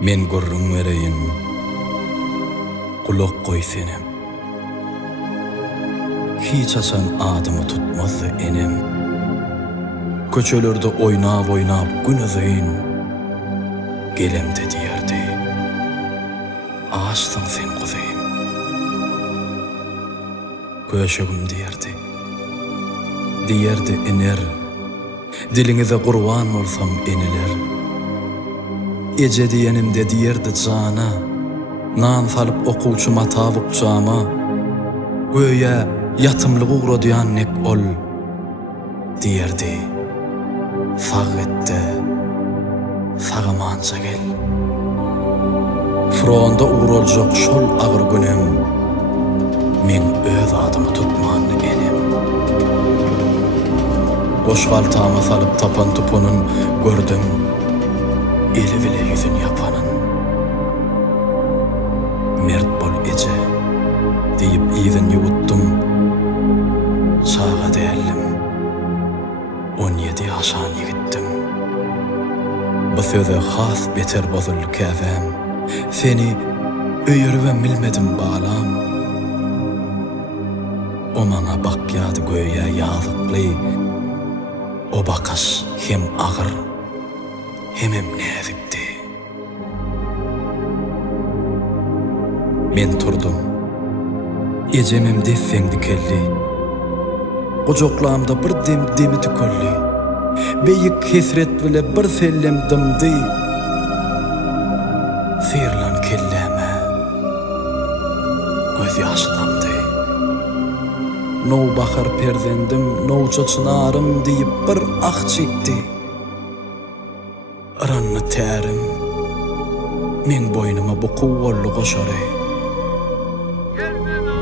Men gurrun vereyin, kulak koy senem. Hiç asan adımı tutmazdı enem. Köçölerde oynap gün özeyin, gelemde diyerdi. Ağaçtan sen kuzeyim. Köşegim diyerdi. Diyerdi iner, dilinize kurban olsam eniler. Ece diyenimde diyerdi cana, nan salıp okuçu matavuk cama. Göye yatımlık uğra diyan nek ol, diyerdi. Sağ ette, sağamanca gel. Fronda uğrolacak şol ağır günem, men öz adımı tutman enem. Koşgaltama salıp tapan tupunun gördüm, eli bile yüzün yapanın. Mert bol ece, deyip izin yuvuttum, sağa değerlim, 17 yaşan yigittim. Bu söze has beter bozul kävem, seni öýürüben bilmedim balam. O mana bakýady göýe ýazykly, o bakaş hem agyr, hemem näzikdi. Men turdum, ejemem desseňdi kelli, gojoklamda bir demi tükölli, beýik hesret bile bir sellem dymdy. Sirlan kelleme, göz ýaşy damdy. No bakar perzendim, no çaçınarım diýip bir ah çekdi. Aranny tärim, men boynuma bu kuwwally goşary.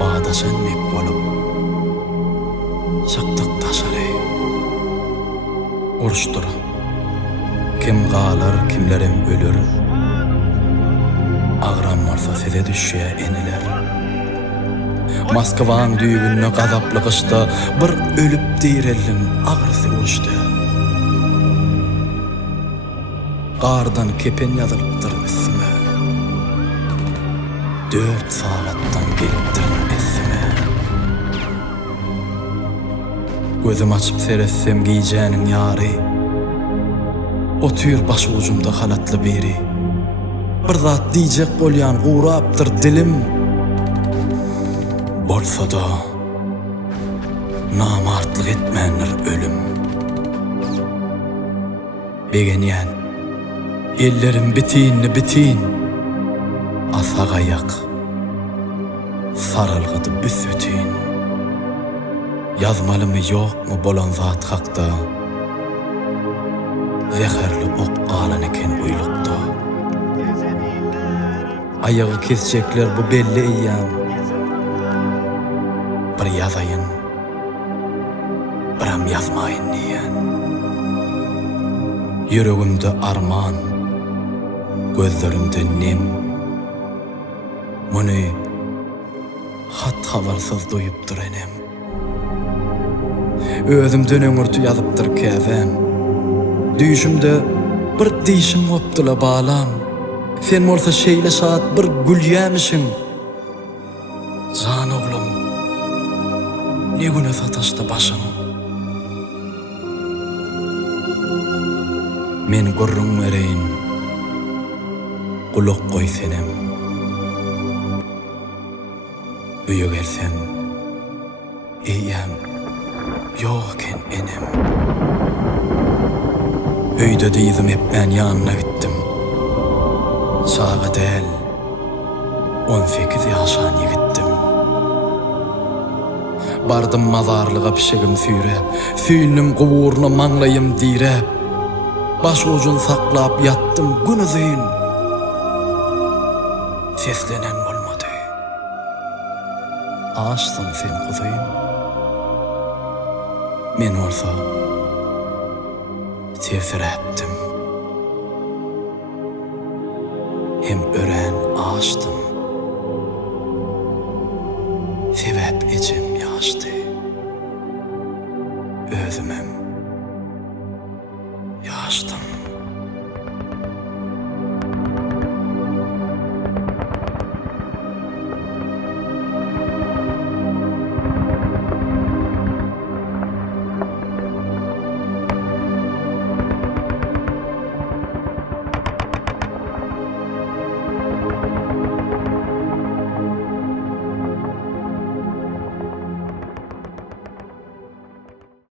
Badaşan mek bolup, saktak taşary. Uruşdur, kim galar, kimlerim ölür. Ağram varsa size düşüye eniler. Moskvaň düýbünde gazaply kışda bir ölüp diýrellim agyrsy uruşdy. Gardan kepen ýazylypdyr üstüme, 4 sagatdan gelipdir esime. Gözüm açıp seretsem giyjäniň ýary, otyr baş ucumda halatly biri. Bir zat diýjek bolýan gurapdyr dilim. Bolsa da namartlyk etmändir ölüm. Begenýän ellerim bitin, asaga yak, sarılgıdı büsütin. Yazmalymy ýokmy bolan zat hakda, zeherli ok galan eken uylukda. Ayağı kesecekler bu belli eýýäm. Bir yazayın, biram yazmayın diýen. Yüregimde arman, gözlerimde nem. Muny hat habarsyz duýupdyr enem. Özümden öňürtü ýazypdyr käzem. Düýüşimde bir diýişim gopdyla balam. Sen bolsa şeýle şat bir gülýämişiň. Jan oglum, ne güne sataşdy başyň. Men gurrun vereyin, kulak koy senem. Üýe gelsem, eýýäm, ýok eken enem. Öýde diýdim hep ben ýanyna gittim. Sağa del, 18 ýaşan yigittim. Bardım mazarlyga pişigim süýrep, süýnüm guwurna maňlayym direp. Baş ucun saklap yattım gün özeyin. Seslenen bolmady. Ağaçsın sen kuzeyim. Men olsa tevsirepdim. Hem ören ağaçtım. Sebep ecem ýaşdy. Özümem